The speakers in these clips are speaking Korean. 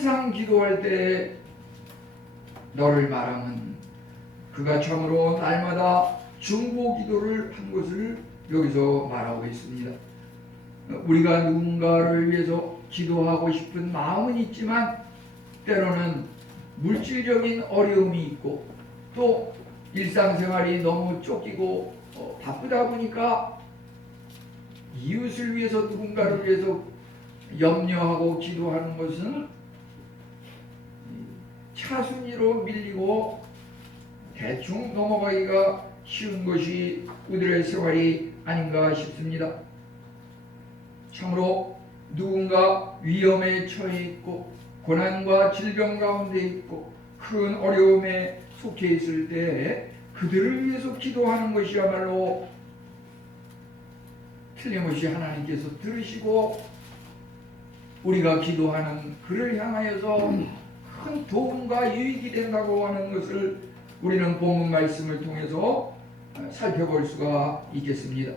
항상 기도할 때 너를 말하면 그가 참으로 날마다 중보 기도를 한 것을 여기서 말하고 있습니다. 우리가 누군가를 위해서 기도하고 싶은 마음은 있지만 때로는 물질적인 어려움이 있고 또 일상생활이 너무 쫓기고 바쁘다 보니까 이웃을 위해서 누군가를 위해서 염려하고 기도하는 것은 차순위로 밀리고 대충 넘어가기가 쉬운 것이 우리의 생활이 아닌가 싶습니다. 참으로 누군가 위험에 처해 있고 고난과 질병 가운데 있고 큰 어려움에 속해 있을 때 그들을 위해서 기도하는 것이야말로 틀림없이 하나님께서 들으시고 우리가 기도하는 그를 향하여서 큰 도움과 유익이 된다고 하는 것을 우리는 본문 말씀을 통해서 살펴볼 수가 있겠습니다.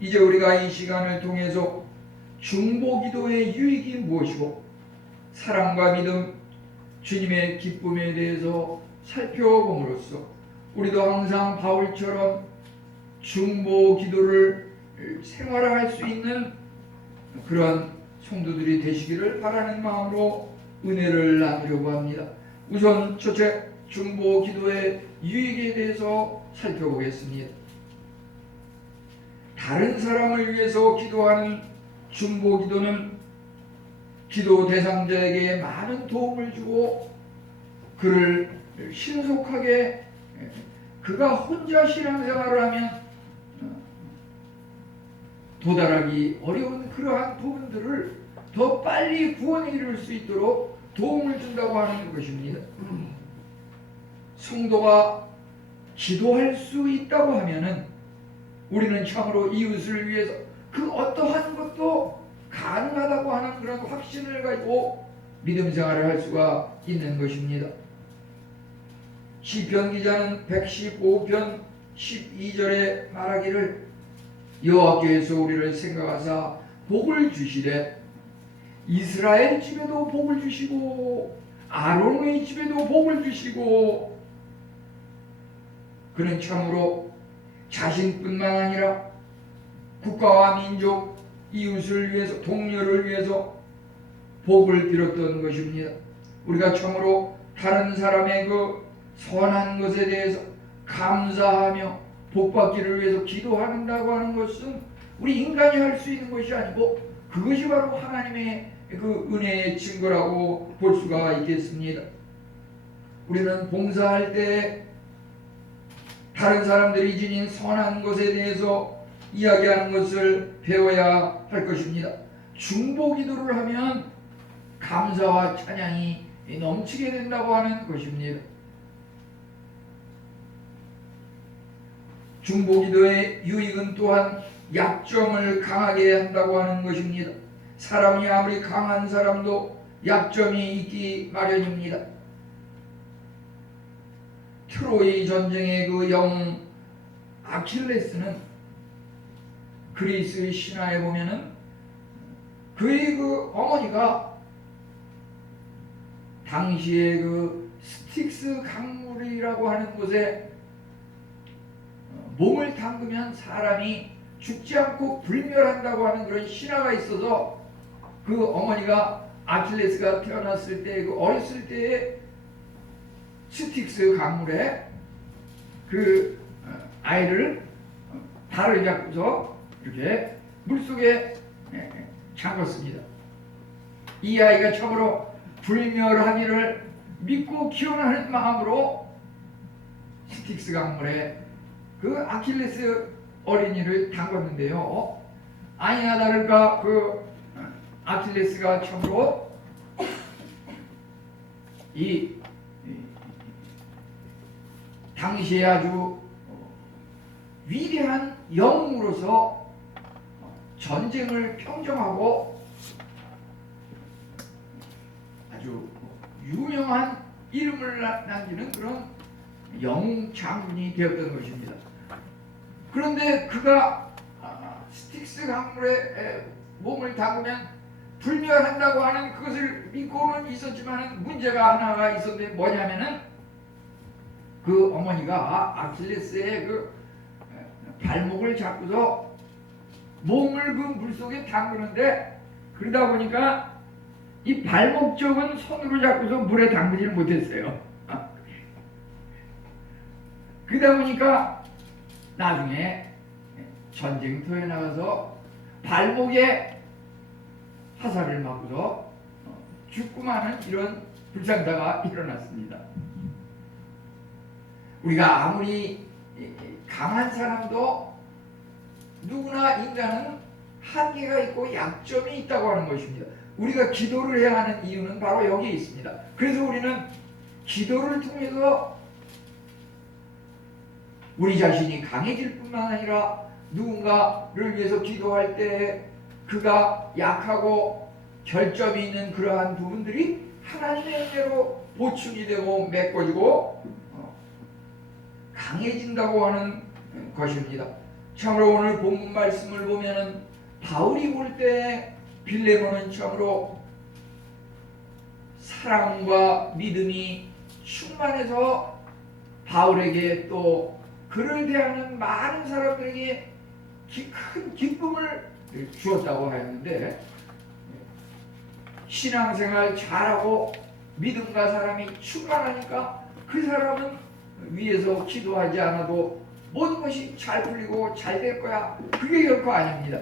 이제 우리가 이 시간을 통해서 중보 기도의 유익이 무엇이고 사랑과 믿음, 주님의 기쁨에 대해서 살펴봄으로써 우리도 항상 바울처럼 중보 기도를 생활화할 수 있는 그런 성도들이 되시기를 바라는 마음으로 은혜를 나누려고 합니다. 우선 첫째, 중보 기도의 유익에 대해서 살펴보겠습니다. 다른 사람을 위해서 기도하는 중보 기도는 기도 대상자에게 많은 도움을 주고 그를 신속하게 그가 혼자 신앙생활을 하면 도달하기 어려운 그러한 부분들을 더 빨리 구원에 이를 수 있도록 도움을 준다고 하는 것입니다. 성도가 기도할 수 있다고 하면은 우리는 참으로 이웃을 위해서 그 어떠한 것도 가능하다고 하는 그런 확신을 가지고 믿음 생활을 할 수가 있는 것입니다. 시편 기자는 115편 12절에 말하기를 여호와께서 우리를 생각하사 복을 주시되 이스라엘 집에도 복을 주시고 아론의 집에도 복을 주시고 그는 참으로 자신뿐만 아니라 국가와 민족, 이웃을 위해서, 동료를 위해서 복을 빌었던 것입니다. 우리가 참으로 다른 사람의 그 선한 것에 대해서 감사하며 복받기를 위해서 기도한다고 하는 것은 우리 인간이 할 수 있는 것이 아니고 그것이 바로 하나님의 그 은혜의 증거라고 볼 수가 있겠습니다. 우리는 봉사할 때 다른 사람들이 지닌 선한 것에 대해서 이야기하는 것을 배워야 할 것입니다. 중보 기도를 하면 감사와 찬양이 넘치게 된다고 하는 것입니다. 중보 기도의 유익은 또한 약점을 강하게 한다고 하는 것입니다. 사람이 아무리 강한 사람도 약점이 있기 마련입니다. 트로이 전쟁의 그 영웅 아킬레스는 그리스의 신화에 보면은 그의 그 어머니가 당시에 그 스틱스 강물이라고 하는 곳에 몸을 담그면 사람이 죽지 않고 불멸한다고 하는 그런 신화가 있어서 그 어머니가 아킬레스가 태어났을 때 그 어렸을 때에 스틱스 강물에 그 아이를 발을 잡고서 이렇게 물속에 잠갔습니다. 이 아이가 참으로 불멸하기를 믿고 기원하는 마음으로 스틱스 강물에 그 아킬레스 어린이를 담갔는데요. 아니나 다를까 그 아킬레스가 참으로 이 당시에 아주 위대한 영웅으로서 전쟁을 평정하고 아주 유명한 이름을 남기는 그런 영웅 장군이 되었던 것입니다. 그런데 그가 스틱스 강물에 몸을 담으면 불멸한다고 하는 그것을 믿고는 있었지만 문제가 하나가 있었는데 뭐냐면은 그 어머니가 아킬레스의 그 발목을 잡고서 몸을 그 물속에 담그는데 그러다 보니까 이 발목 쪽은 손으로 잡고서 물에 담그지를 못했어요. 그러다 보니까 나중에 전쟁터에 나가서 발목에 화살을 맞고서 죽고 마는 이런 불상사가 일어났습니다. 우리가 아무리 강한 사람도 누구나 인간은 한계가 있고 약점이 있다고 하는 것입니다. 우리가 기도를 해야 하는 이유는 바로 여기에 있습니다. 그래서 우리는 기도를 통해서 우리 자신이 강해질 뿐만 아니라 누군가를 위해서 기도할 때 그가 약하고 결점이 있는 그러한 부분들이 하나님의 은혜로 보충이 되고 메꿔지고 강해진다고 하는 것입니다. 참으로 오늘 본문 말씀을 보면은 바울이 볼 때 빌레몬은 참으로 사랑과 믿음이 충만해서 바울에게 또 그를 대하는 많은 사람들에게 큰 기쁨을 주었다고 하였는데, 신앙생활 잘하고 믿음과 사람이 충만하니까 그 사람은 위에서 기도하지 않아도 모든 것이 잘 풀리고 잘 될 거야. 그게 결코 아닙니다.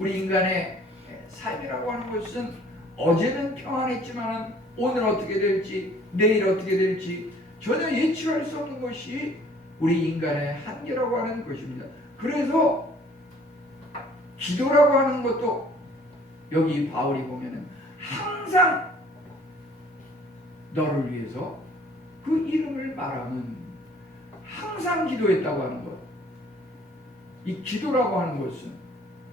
우리 인간의 삶이라고 하는 것은 어제는 평안했지만 오늘 어떻게 될지 내일 어떻게 될지 전혀 예측할 수 없는 것이 우리 인간의 한계라고 하는 것입니다. 그래서 기도라고 하는 것도 여기 바울이 보면은 항상 너를 위해서 그 이름을 말하면 항상 기도했다고 하는 것. 이 기도라고 하는 것은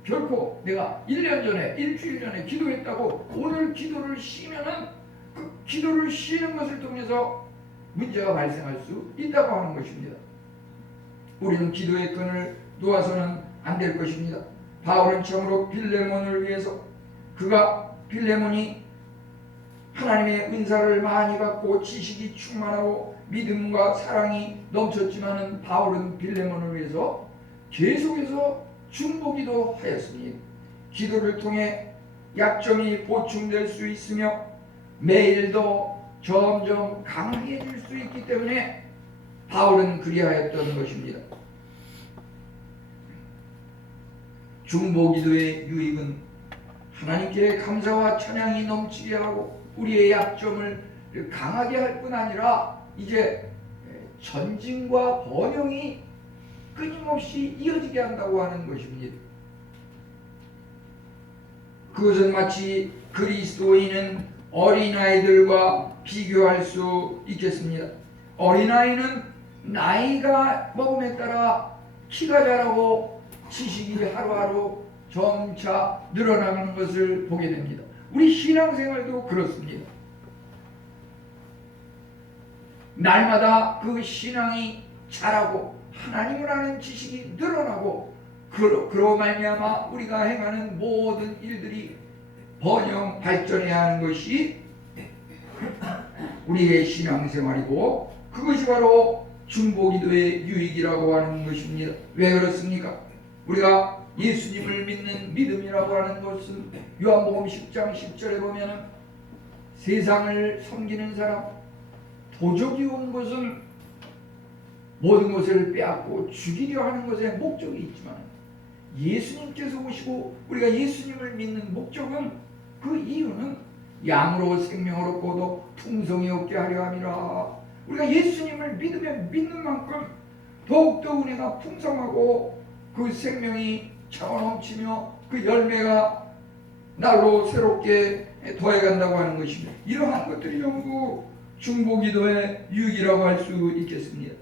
결코 내가 1년 전에 일주일 전에 기도했다고 오늘 기도를 쉬면은 그 기도를 쉬는 것을 통해서 문제가 발생할 수 있다고 하는 것입니다. 우리는 기도의 끈을 놓아서는 안 될 것입니다. 바울은 참으로 빌레몬을 위해서 빌레몬이 하나님의 은사를 많이 받고 지식이 충만하고 믿음과 사랑이 넘쳤지만은 바울은 빌레몬을 위해서 계속해서 중보기도 하였습니다. 기도를 통해 약점이 보충될 수 있으며 매일도 점점 강해질 수 있기 때문에 바울은 그리하였던 것입니다. 중보기도의 유익은 하나님께 감사와 찬양이 넘치게 하고 우리의 약점을 강하게 할 뿐 아니라 이제 전진과 번영이 끊임없이 이어지게 한다고 하는 것입니다. 그것은 마치 그리스도인은 어린아이들과 비교할 수 있겠습니다. 어린아이는 나이가 먹음에 따라 키가 자라고 지식이 하루하루 점차 늘어나가는 것을 보게 됩니다. 우리 신앙생활도 그렇습니다. 날마다 그 신앙이 자라고 하나님을 아는 지식이 늘어나고 그로 말미암아 우리가 행하는 모든 일들이 번영 발전해야 하는 것이 우리의 신앙생활이고 그것이 바로 중보기도의 유익이라고 하는 것입니다. 왜 그렇습니까? 우리가 예수님을 믿는 믿음이라고 하는 것은 요한복음 10장 10절에 보면 세상을 섬기는 사람, 도적이 온 것은 모든 것을 빼앗고 죽이려 하는 것에 목적이 있지만 예수님께서 오시고 우리가 예수님을 믿는 목적은 그 이유는 양으로 생명을 얻고도 풍성히 얻게 하려 함이라. 우리가 예수님을 믿는 만큼 더욱더 은혜가 풍성하고 그 생명이 차고 넘치며 그 열매가 날로 새롭게 더해간다고 하는 것입니다. 이러한 것들이 전부 중보기도의 유익이라고 할 수 있겠습니다.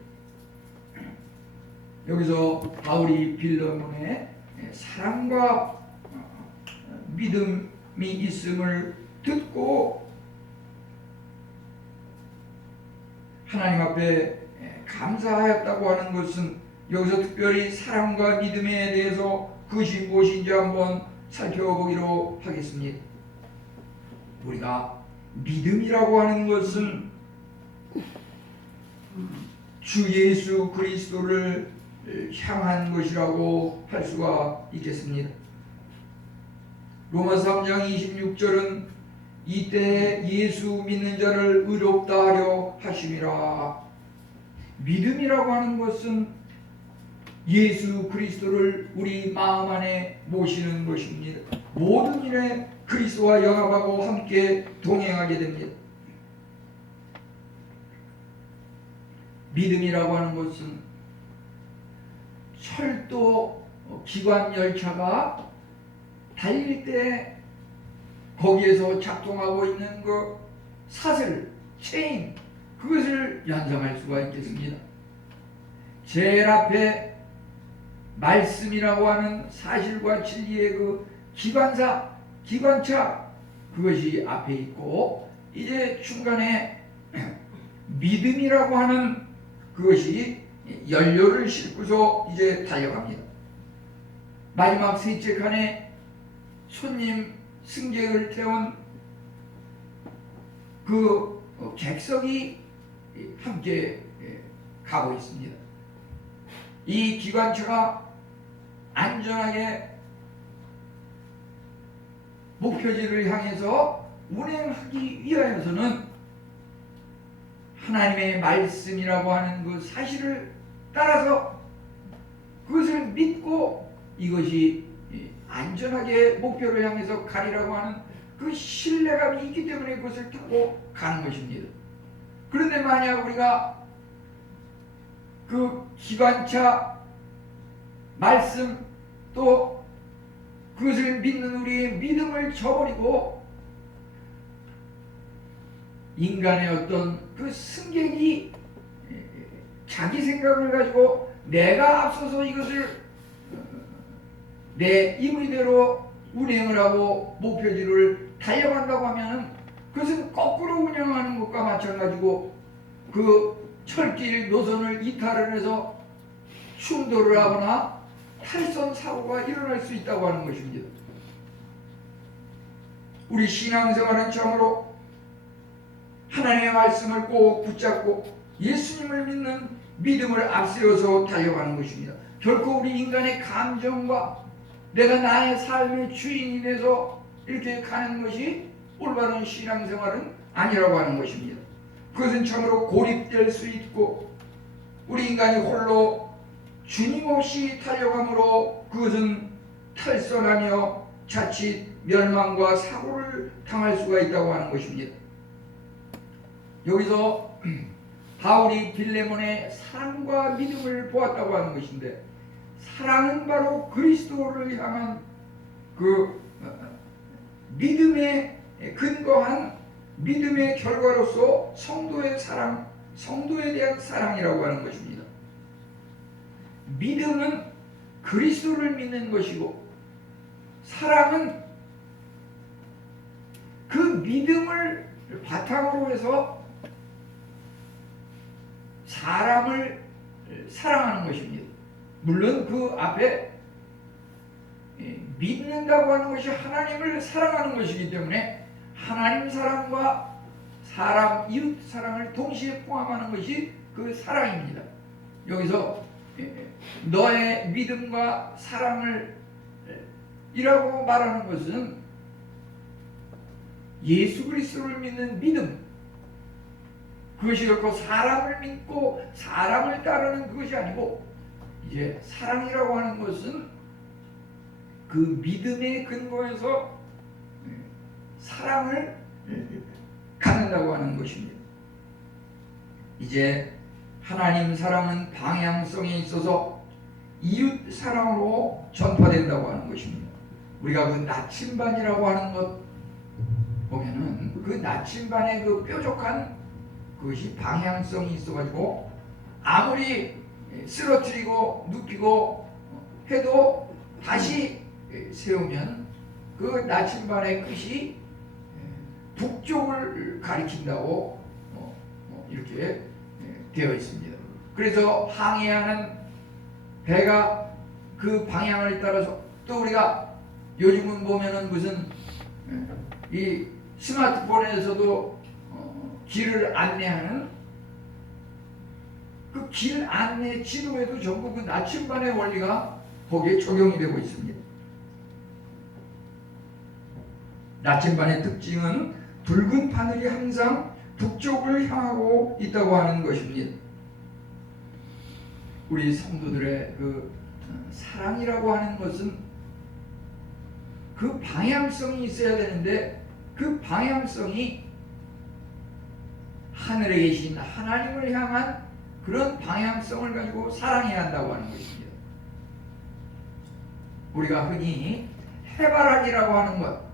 여기서 바울이 빌레몬의 사랑과 믿음이 있음을 듣고 하나님 앞에 감사하였다고 하는 것은 여기서 특별히 사랑과 믿음에 대해서 그것이 무엇인지 한번 살펴보기로 하겠습니다. 우리가 믿음이라고 하는 것은 주 예수 그리스도를 향한 것이라고 할 수가 있겠습니다. 로마서 3장 26절은 이때 예수 믿는 자를 의롭다 하려 하심이라. 믿음이라고 하는 것은 예수 그리스도를 우리 마음 안에 모시는 것입니다. 모든 일에 그리스도와 연합하고 함께 동행하게 됩니다. 믿음이라고 하는 것은 철도 기관 열차가 달릴 때 거기에서 작동하고 있는 그 사슬, 체인, 그것을 연상할 수가 있겠습니다. 제일 앞에 말씀이라고 하는 사실과 진리의 그 기관차, 그것이 앞에 있고, 이제 중간에 믿음이라고 하는 그것이 연료를 싣고서 이제 달려갑니다. 마지막 셋째 칸에 손님 승객을 태운 그 객석이 함께 가고 있습니다. 이 기관차가 안전하게 목표지를 향해서 운행하기 위하여서는 하나님의 말씀이라고 하는 그 사실을 따라서 그것을 믿고 이것이 안전하게 목표를 향해서 가리라고 하는 그 신뢰감이 있기 때문에 그것을 타고 가는 것입니다. 그런데 만약 우리가 그 기관차 말씀 또 그것을 믿는 우리의 믿음을 저버리고 인간의 어떤 그 승객이 자기 생각을 가지고 내가 앞서서 이것을 내 임의대로 운행을 하고 목표지를 달려간다고 하면 그것은 거꾸로 운영하는 것과 마찬가지고 그 철길 노선을 이탈을 해서 충돌을 하거나 탈선 사고가 일어날 수 있다고 하는 것입니다. 우리 신앙생활은 참으로 하나님의 말씀을 꼭 붙잡고 예수님을 믿는 믿음을 앞세워서 달려가는 것입니다. 결코 우리 인간의 감정과 내가 나의 삶의 주인이 돼서 이렇게 가는 것이 올바른 신앙생활은 아니라고 하는 것입니다. 그것은 참으로 고립될 수 있고 우리 인간이 홀로 주님 없이 달려가므로 그것은 탈선하며 자칫 멸망과 사고를 당할 수가 있다고 하는 것입니다. 여기서 바울이 빌레몬의 사랑과 믿음을 보았다고 하는 것인데, 사랑은 바로 그리스도를 향한 그 믿음에 근거한 믿음의 결과로서 성도의 사랑, 성도에 대한 사랑이라고 하는 것입니다. 믿음은 그리스도를 믿는 것이고, 사랑은 그 믿음을 바탕으로 해서 사람을 사랑하는 것입니다. 물론 그 앞에 믿는다고 하는 것이 하나님을 사랑하는 것이기 때문에 하나님 사랑과 사람, 이웃 사랑을 동시에 포함하는 것이 그 사랑입니다. 여기서 너의 믿음과 사랑을 이라고 말하는 것은 예수 그리스도를 믿는 믿음, 그것이 결코 사람을 믿고 사람을 따르는 그것이 아니고, 이제 사랑이라고 하는 것은 그 믿음의 근거에서 사랑을 갖는다고 하는 것입니다. 이제 하나님 사랑은 방향성에 있어서 이웃 사랑으로 전파된다고 하는 것입니다. 우리가 그 나침반이라고 하는 것 보면은 그 나침반의 그 뾰족한 그것이 방향성이 있어가지고 아무리 쓰러뜨리고 눕히고 해도 다시 세우면 그 나침반의 끝이 북쪽을 가리킨다고 이렇게 되어 있습니다. 그래서 항해하는 배가 그 방향을 따라서, 또 우리가 요즘은 보면은 무슨 이 스마트폰에서도 길을 안내하는 그 길 안내 지도에도 전부 그 나침반의 원리가 거기에 적용이 되고 있습니다. 나침반의 특징은 붉은 바늘이 항상 북쪽을 향하고 있다고 하는 것입니다. 우리 성도들의 그 사랑이라고 하는 것은 그 방향성이 있어야 되는데 그 방향성이 하늘에 계신 하나님을 향한 그런 방향성을 가지고 사랑해야 한다고 하는 것입니다. 우리가 흔히 해바라기라고 하는 것,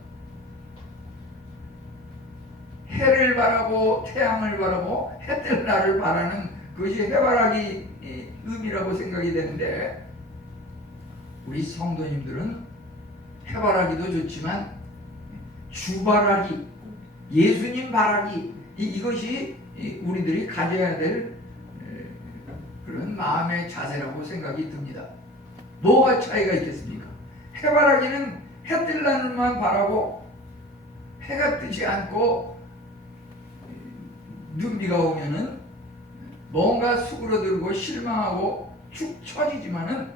해를 바라고 태양을 바라고 해 뜰 날을 바라는 그것이 해바라기 의미라고 생각이 되는데, 우리 성도님들은 해바라기도 좋지만 주바라기, 예수님 바라기, 이것이 우리들이 가져야 될 그런 마음의 자세라고 생각이 듭니다. 뭐가 차이가 있겠습니까? 해바라기는 해 뜰 날만 바라고 해가 뜨지 않고 눈비가 오면은 뭔가 수그러들고 실망하고 축 처지지만은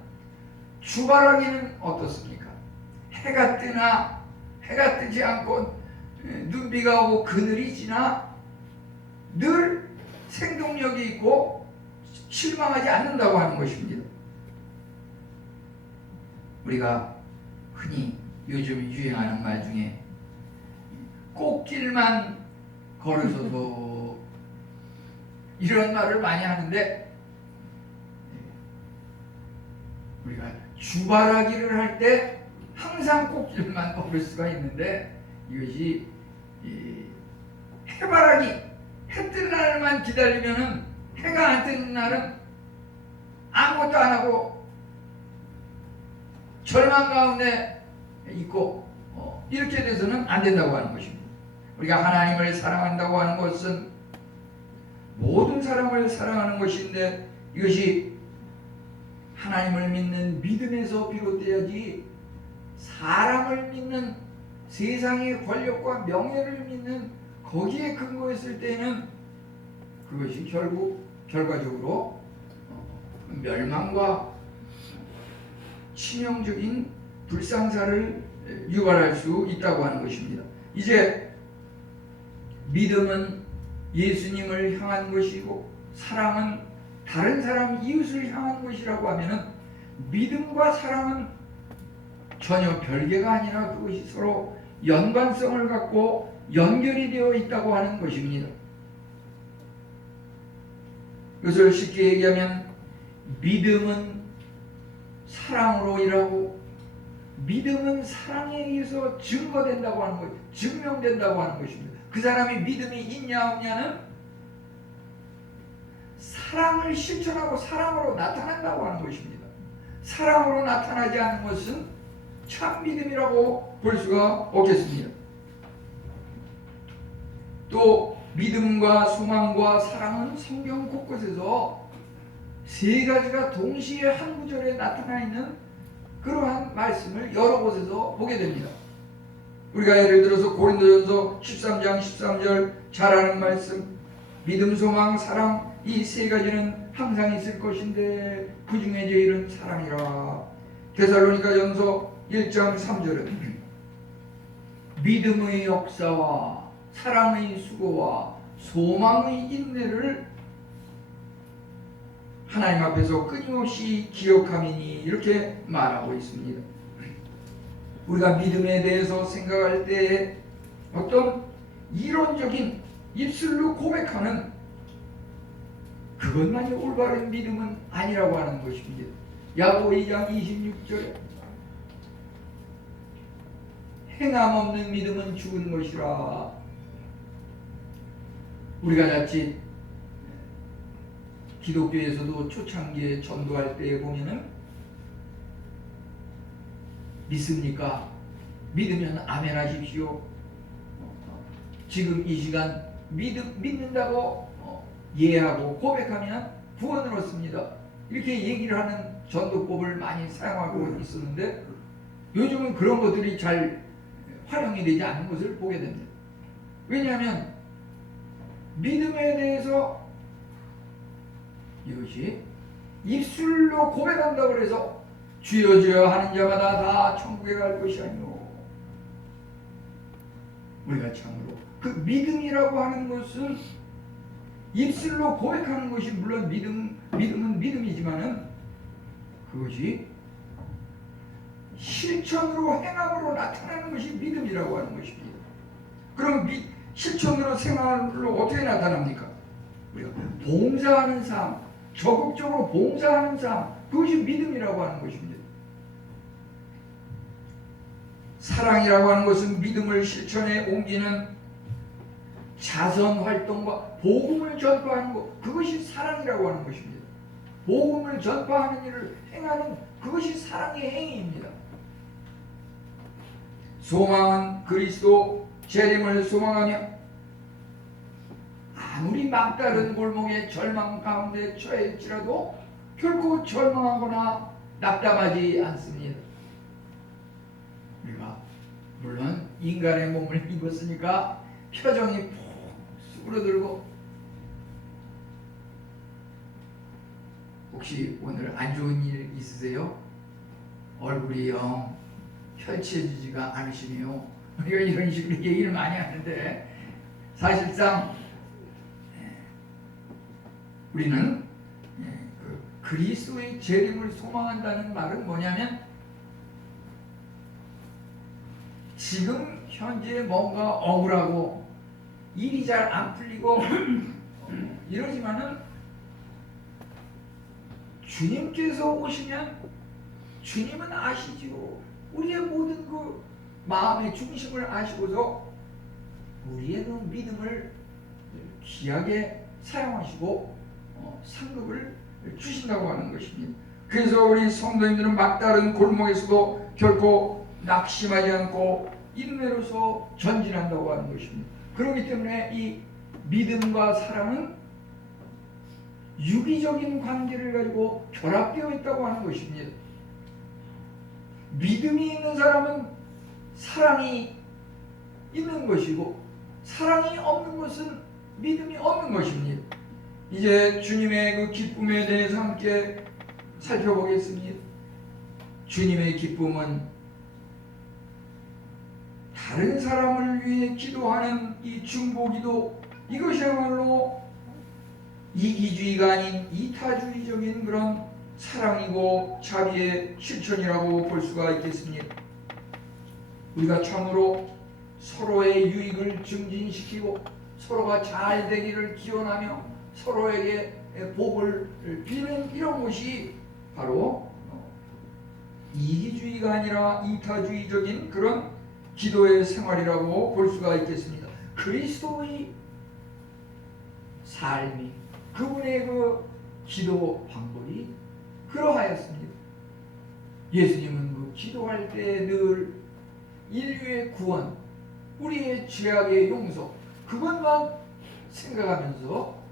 주바라기는 어떻습니까? 해가 뜨나 해가 뜨지 않고 눈비가 오고 그늘이 지나 늘 생동력이 있고 실망하지 않는다고 하는 것입니다. 우리가 흔히 요즘 유행하는 말 중에 꽃길만 걸으셔도 이런 말을 많이 하는데, 우리가 주바라기를 할 때 항상 꽃길만 걸을 수가 있는데, 이것이 해바라기, 해 뜰 날만 기다리면은 해가 안 뜨는 날은 아무것도 안 하고 절망 가운데 있고 이렇게 돼서는 안 된다고 하는 것입니다. 우리가 하나님을 사랑한다고 하는 것은 모든 사람을 사랑하는 것인데, 이것이 하나님을 믿는 믿음에서 비롯되어야지 사람을 믿는 세상의 권력과 명예를 믿는 거기에 근거했을 때는 그것이 결국 결과적으로 멸망과 치명적인 불상사를 유발할 수 있다고 하는 것입니다. 이제 믿음은 예수님을 향한 것이고 사랑은 다른 사람 이웃을 향한 것이라고 하면은, 믿음과 사랑은 전혀 별개가 아니라 그것이 서로 연관성을 갖고 연결이 되어 있다고 하는 것입니다. 이것을 쉽게 얘기하면 믿음은 사랑으로 일하고 믿음은 사랑에 의해서 증거된다고 하는 것, 증명된다고 하는 것입니다. 그 사람이 믿음이 있냐 없냐는 사랑을 실천하고 사랑으로 나타난다고 하는 것입니다. 사랑으로 나타나지 않는 것은 참 믿음이라고 볼 수가 없겠습니다. 또 믿음과 소망과 사랑은 성경 곳곳에서 세 가지가 동시에 한 구절에 나타나 있는 그러한 말씀을 여러 곳에서 보게 됩니다. 우리가 예를 들어서 고린도전서 13장 13절 잘 아는 말씀, 믿음, 소망, 사랑, 이 세 가지는 항상 있을 것인데 그 중에 제일은 사랑이라. 데살로니가전서 1장 3절은 믿음의 역사와 사랑의 수고와 소망의 인내를 하나님 앞에서 끊임없이 기억하미니, 이렇게 말하고 있습니다. 우리가 믿음에 대해서 생각할 때 어떤 이론적인 입술로 고백하는 그것만이 올바른 믿음은 아니라고 하는 것입니다. 야고보 2장 26절에 행함 없는 믿음은 죽은 것이라. 우리가 자칫 기독교에서도 초창기에 전도할 때에 보면은 믿습니까? 믿으면 아멘 하십시오. 지금 이 시간 믿는다고 예하고 고백하면 구원을 얻습니다. 이렇게 얘기를 하는 전도법을 많이 사용하고 있었는데, 요즘은 그런 것들이 잘 활용이 되지 않는 것을 보게 됩니다. 왜냐하면 믿음에 대해서 이것이 입술로 고백한다고 해서 주여 주여 하는 자마다 다 천국에 갈 것이 아니오. 우리가 참으로 그 믿음이라고 하는 것은 입술로 고백하는 것이 물론 믿음은 믿음이지만은 그것이 실천으로 행함으로 나타나는 것이 믿음이라고 하는 것입니다. 그럼 실천으로 생활로 어떻게 나타납니까? 우리가 봉사하는 삶, 적극적으로 봉사하는 삶, 그것이 믿음이라고 하는 것입니다. 사랑이라고 하는 것은 믿음을 실천에 옮기는 자선 활동과 복음을 전파하는 것, 그것이 사랑이라고 하는 것입니다. 복음을 전파하는 일을 행하는 그것이 사랑의 행위입니다. 소망은 그리스도 재림을 소망하며 아무리 막다른 골목에 절망 가운데 처해있지라도 결코 절망하거나 낙담하지 않습니다. 우리가 물론 인간의 몸을 입었으니까 표정이 푹 수그러들고 혹시 오늘 안 좋은 일 있으세요? 얼굴이 영 펼쳐지지가 않으시네요. 우리가 이런 식으로 얘기를 많이 하는데 사실상 우리는 그리스도의 재림을 소망한다는 말은 뭐냐면 지금 현재 뭔가 억울하고 일이 잘 안 풀리고 이러지만은 주님께서 오시면 주님은 아시지요. 우리의 모든 그 마음의 중심을 아시고서 우리의 그 믿음을 귀하게 사용하시고 상급을 주신다고 하는 것입니다. 그래서 우리 성도님들은 막다른 골목에서도 결코 낙심하지 않고 인내로서 전진한다고 하는 것입니다. 그렇기 때문에 이 믿음과 사랑은 유기적인 관계를 가지고 결합되어 있다고 하는 것입니다. 믿음이 있는 사람은 사랑이 있는 것이고 사랑이 없는 것은 믿음이 없는 것입니다. 이제 주님의 그 기쁨에 대해서 함께 살펴보겠습니다. 주님의 기쁨은 다른 사람을 위해 기도하는 이 중보기도, 이것이야말로 이기주의가 아닌 이타주의적인 그런 사랑이고 자비의 실천이라고 볼 수가 있겠습니다. 우리가 참으로 서로의 유익을 증진시키고 서로가 잘 되기를 기원하며 서로에게 복을 비는 이런 것이 바로 이기주의가 아니라 이타주의적인 그런 기도의 생활이라고 볼 수가 있겠습니다. 그리스도의 삶이, 그분의 그 기도 방법이 그러하였습니다. 예수님은 그 기도할 때 늘 인류의 구원, 우리의 죄악의 용서, 그것만 생각하면서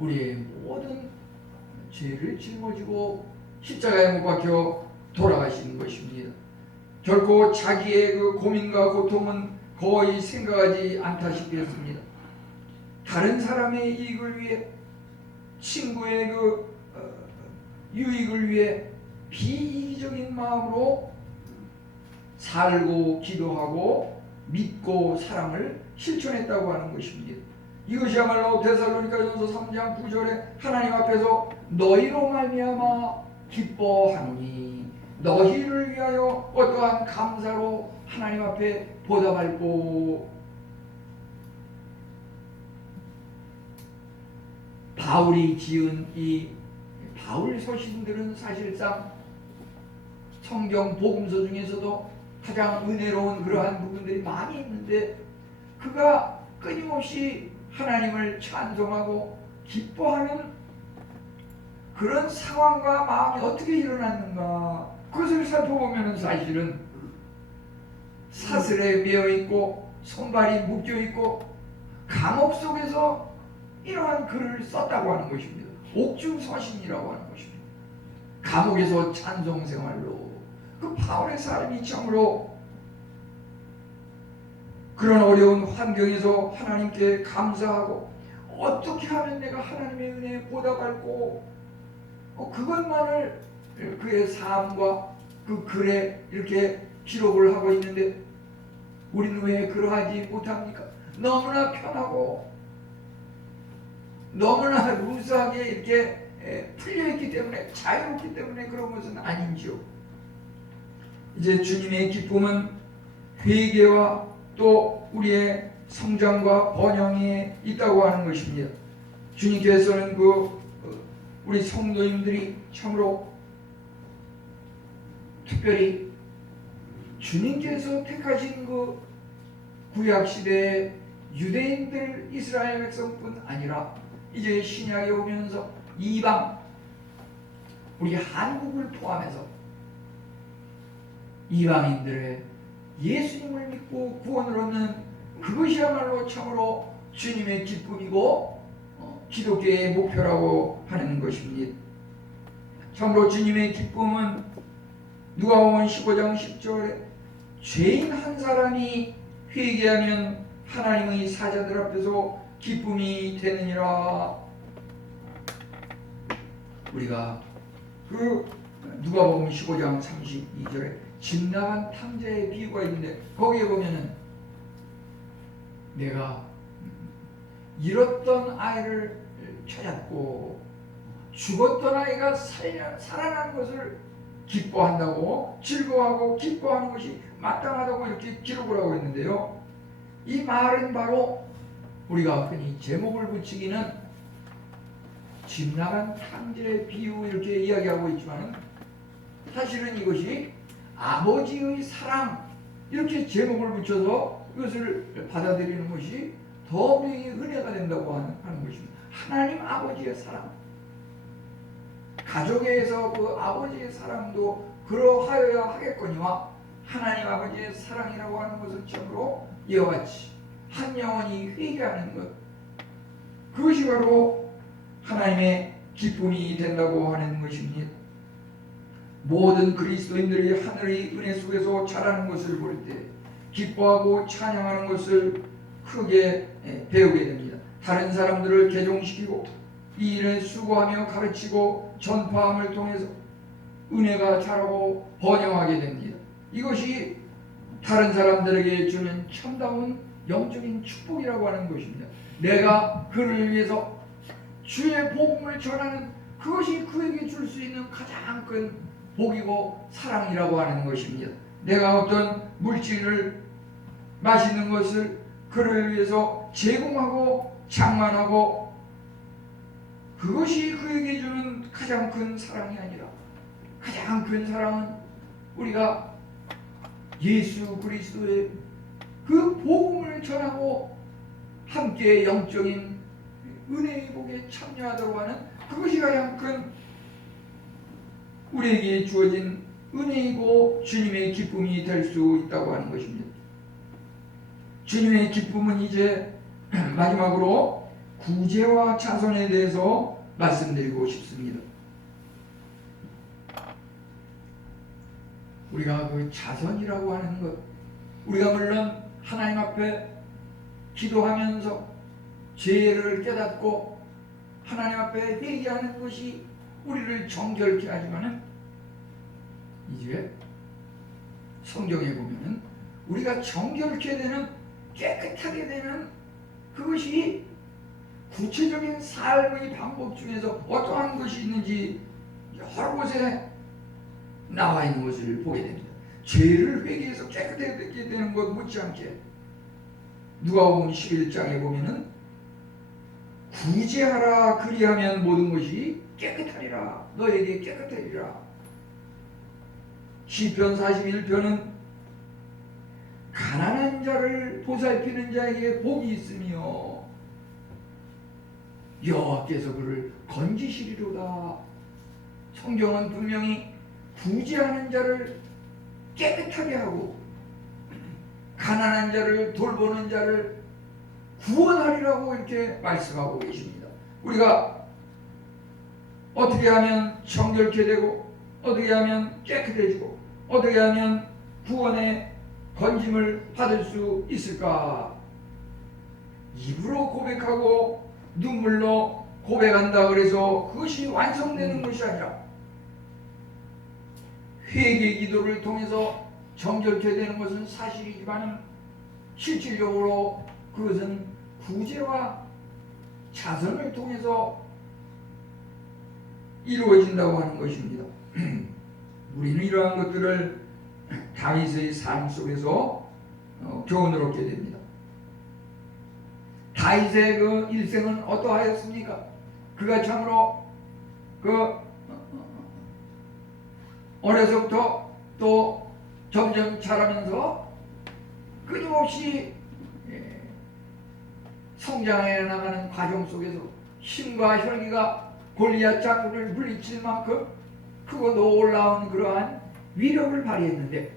우리의 모든 죄를 짊어지고 십자가에 못 박혀 돌아가신 것입니다. 결코 자기의 그 고민과 고통은 거의 생각하지 않다시피 했습니다. 다른 사람의 이익을 위해, 친구의 그 유익을 위해 비이기적인 마음으로 살고 기도하고 믿고 사랑을 실천했다고 하는 것입니다. 이것이야말로 데살로니가전서 3장 9절에 하나님 앞에서 너희로 말미암아 기뻐하노니 너희를 위하여 어떠한 감사로 하나님 앞에 보답할꼬. 바울이 지은 이 바울 서신들은 사실상 성경 복음서 중에서도 가장 은혜로운 그러한 부분들이 많이 있는데 그가 끊임없이 하나님을 찬송하고 기뻐하는 그런 상황과 마음이 어떻게 일어났는가, 그것을 살펴보면 사실은 사슬에 매어있고 손발이 묶여있고 감옥 속에서 이러한 글을 썼다고 하는 것입니다. 옥중서신이라고 하는 것입니다. 감옥에서 찬송 생활로 그 바울의 삶이 참으로 그런 어려운 환경에서 하나님께 감사하고 어떻게 하면 내가 하나님의 은혜에 보답할고 그것만을 그의 삶과 그 글에 이렇게 기록을 하고 있는데 우리는 왜 그러하지 못합니까? 너무나 편하고 너무나 루스하게 이렇게 풀려있기 때문에, 자유롭기 때문에 그런 것은 아닌지요. 이제 주님의 기쁨은 회개와 또 우리의 성장과 번영에 있다고 하는 것입니다. 주님께서는 우리 성도님들이 참으로 특별히 주님께서 택하신 그 구약시대의 유대인들, 이스라엘 백성뿐 아니라 이제 신약에 오면서 이방, 우리 한국을 포함해서 이방인들의 예수님을 믿고 구원을 얻는 그것이야말로 참으로 주님의 기쁨이고 기독교의 목표라고 하는 것입니다. 참으로 주님의 기쁨은 누가복음 15장 10절에 죄인 한 사람이 회개하면 하나님의 사자들 앞에서 기쁨이 되느니라. 우리가 그 누가복음 15장 32절에 집 나간 탕자의 비유가 있는데 거기에 보면은 내가 잃었던 아이를 찾았고 죽었던 아이가 살아난 것을 기뻐한다고, 즐거워하고 기뻐하는 것이 마땅하다고 이렇게 기록을 하고 있는데요. 이 말은 바로 우리가 흔히 제목을 붙이기는 집 나간 탕자의 비유 이렇게 이야기하고 있지만 사실은 이것이 아버지의 사랑 이렇게 제목을 붙여서 이것을 받아들이는 것이 더 우리에게 은혜가 된다고 하는 것입니다. 하나님 아버지의 사랑, 가족에서 그 아버지의 사랑도 그러하여야 하겠거니와 하나님 아버지의 사랑이라고 하는 것은 참으로 이와 같이 한 영혼이 회개하는 것, 그것이 바로 하나님의 기쁨이 된다고 하는 것입니다. 모든 그리스도인들이 하늘의 은혜 속에서 자라는 것을 볼 때 기뻐하고 찬양하는 것을 크게 배우게 됩니다. 다른 사람들을 개종시키고 이 일을 수고하며 가르치고 전파함을 통해서 은혜가 자라고 번영하게 됩니다. 이것이 다른 사람들에게 주는 참다운 영적인 축복이라고 하는 것입니다. 내가 그를 위해서 주의 복음을 전하는 그것이 그에게 줄 수 있는 가장 큰 복이고 사랑이라고 하는 것입니다. 내가 어떤 물질을, 맛있는 것을 그를 위해서 제공하고 장만하고 그것이 그에게 주는 가장 큰 사랑이 아니라 가장 큰 사랑은 우리가 예수 그리스도의 그 복음을 전하고 함께 영적인 은혜의 복에 참여하도록 하는 그것이 가장 큰 우리에게 주어진 은혜이고 주님의 기쁨이 될 수 있다고 하는 것입니다. 주님의 기쁨은 이제 마지막으로 구제와 자선에 대해서 말씀드리고 싶습니다. 우리가 그 자선이라고 하는 것, 우리가 물론 하나님 앞에 기도하면서 죄를 깨닫고 하나님 앞에 회개하는 것이 우리를 정결케 하지만은 이제 성경에 보면은 우리가 정결케 되는, 깨끗하게 되는 그것이 구체적인 삶의 방법 중에서 어떠한 것이 있는지 여러 곳에 나와 있는 것을 보게 됩니다. 죄를 회개해서 깨끗하게 되는 것 못지않게 누가복음 11장에 보면은 구제하라 그리하면 모든 것이 깨끗하리라, 너에게 깨끗하리라. 시편 41편은 가난한 자를 보살피는 자에게 복이 있으며 여호와께서 그를 건지시리로다. 성경은 분명히 구제하는 자를 깨끗하게 하고 가난한 자를 돌보는 자를 구원하리라고 이렇게 말씀하고 계십니다. 우리가 어떻게 하면 정결케 되고 어떻게 하면 깨끗해지고 어떻게 하면 구원에 건짐을 받을 수 있을까? 입으로 고백하고 눈물로 고백한다 그래서 그것이 완성되는 것이 아니라 회개 기도를 통해서 정결케 되는 것은 사실이지만 실질적으로 그것은 구제와 자선을 통해서 이루어진다고 하는 것입니다. 우리는 이러한 것들을 다윗의 삶 속에서 교훈을 얻게 됩니다. 다윗의 그 일생은 어떠하였습니까? 그가 참으로 어려서부터 또 점점 자라면서 끊임없이 성장해 나가는 과정 속에서 힘과 혈기가 골리앗 장군을 물리칠 만큼 크고 놀라운 그러한 위력을 발휘했는데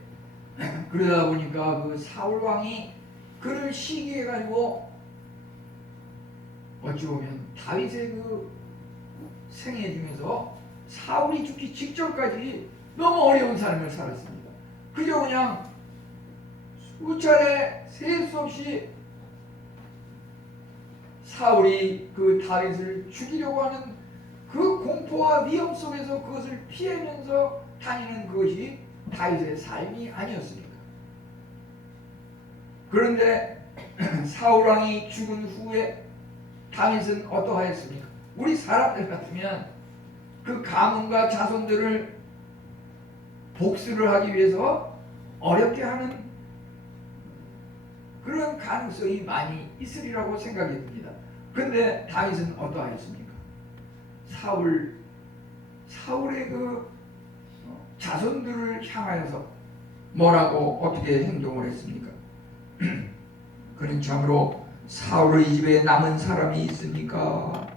그러다 보니까 그 사울 왕이 그를 시기해 가지고 어찌 보면 다윗의 그 생애 중에서 사울이 죽기 직전까지 너무 어려운 삶을 살았습니다. 그저 그냥 수차례 셀 수 없이 사울이 그 다윗을 죽이려고 하는 그 공포와 위험 속에서 그것을 피하면서 다니는 그것이 다윗의 삶이 아니었습니까? 그런데 사울 왕이 죽은 후에 다윗은 어떠하였습니까? 우리 사람들 같으면 그 가문과 자손들을 복수를 하기 위해서 어렵게 하는 그런 가능성이 많이 있으리라고 생각이 듭니다. 그런데 다윗은 어떠하였습니까? 사울의 그 자손들을 향하여서 뭐라고 어떻게 행동을 했습니까? 그는 참으로 사울의 집에 남은 사람이 있습니까?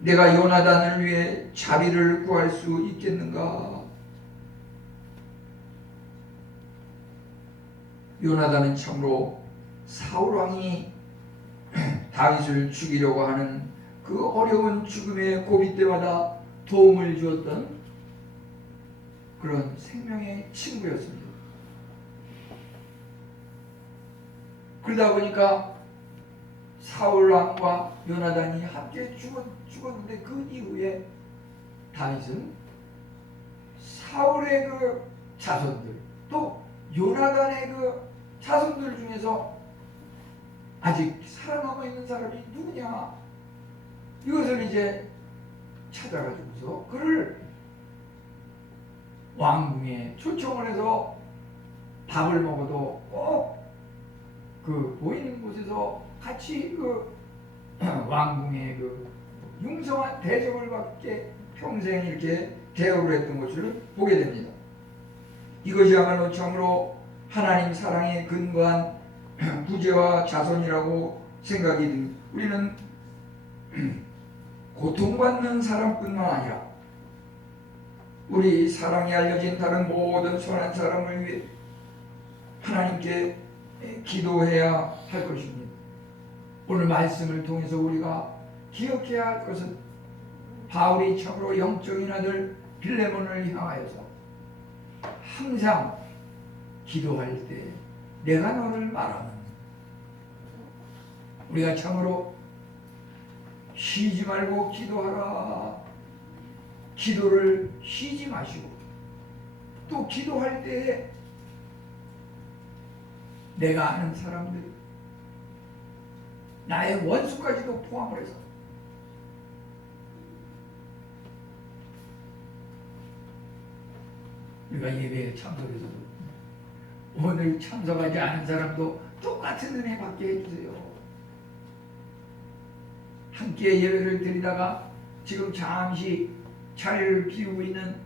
내가 요나단을 위해 자비를 구할 수 있겠는가? 요나단은 참으로 사울 왕이 다윗을 죽이려고 하는 그 어려운 죽음의 고비 때마다 도움을 주었던 그런 생명의 친구였습니다. 그러다 보니까 사울 왕과 요나단이 함께 죽었는데 그 이후에 다윗은 사울의 그 자손들 또 요나단의 그 자손들 중에서 아직 살아남아 있는 사람이 누구냐 이것을 이제 찾아가지고서 그를 왕궁에 초청을 해서 밥을 먹어도 꼭 그 보이는 곳에서 같이 그 왕궁의 그 융성한 대접을 받게 평생 이렇게 대우를 했던 것을 보게 됩니다. 이것이야말로 참으로 하나님 사랑에 근거한 부재와 자손이라고 생각이 듭니다. 우리는 고통받는 사람뿐만 아니라 우리 사랑이 알려진 다른 모든 선한 사람을 위해 하나님께 기도해야 할 것입니다. 오늘 말씀을 통해서 우리가 기억해야 할 것은 바울이 참으로 영적인 아들 빌레몬을 향하여서 항상 기도할 때 내가 너를 말하는 우리가 참으로 쉬지 말고 기도하라. 기도를 쉬지 마시고 또 기도할 때 내가 아는 사람들 나의 원수까지도 포함을 해서 우리가 예배에 참석해서도 오늘 참석하지 않은 사람도 똑같은 은혜 받게 해주세요. 함께 예배를 드리다가 지금 잠시 자리를 비우고 있는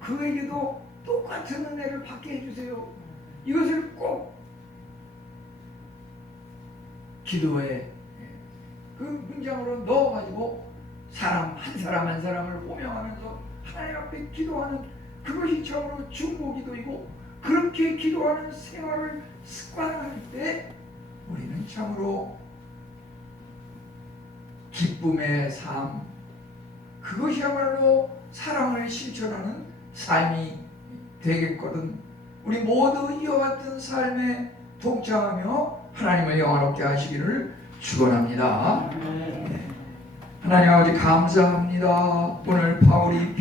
그에게도 똑같은 은혜를 받게 해주세요. 이것을 꼭 기도에 그 문장으로 넣어가지고 사람 한 사람을 호명하면서 하나님 앞에 기도하는 그것이 참으로 중보기도이고 그렇게 기도하는 생활을 습관할 때 우리는 참으로 기쁨의 삶 그것이야말로 사랑을 실천하는 삶이 되겠거든. 우리 모두 이와 같은 삶에 동참하며 하나님을 영화롭게 하시기를 축원합니다. 하나님 아버지 감사합니다. 오늘 바울이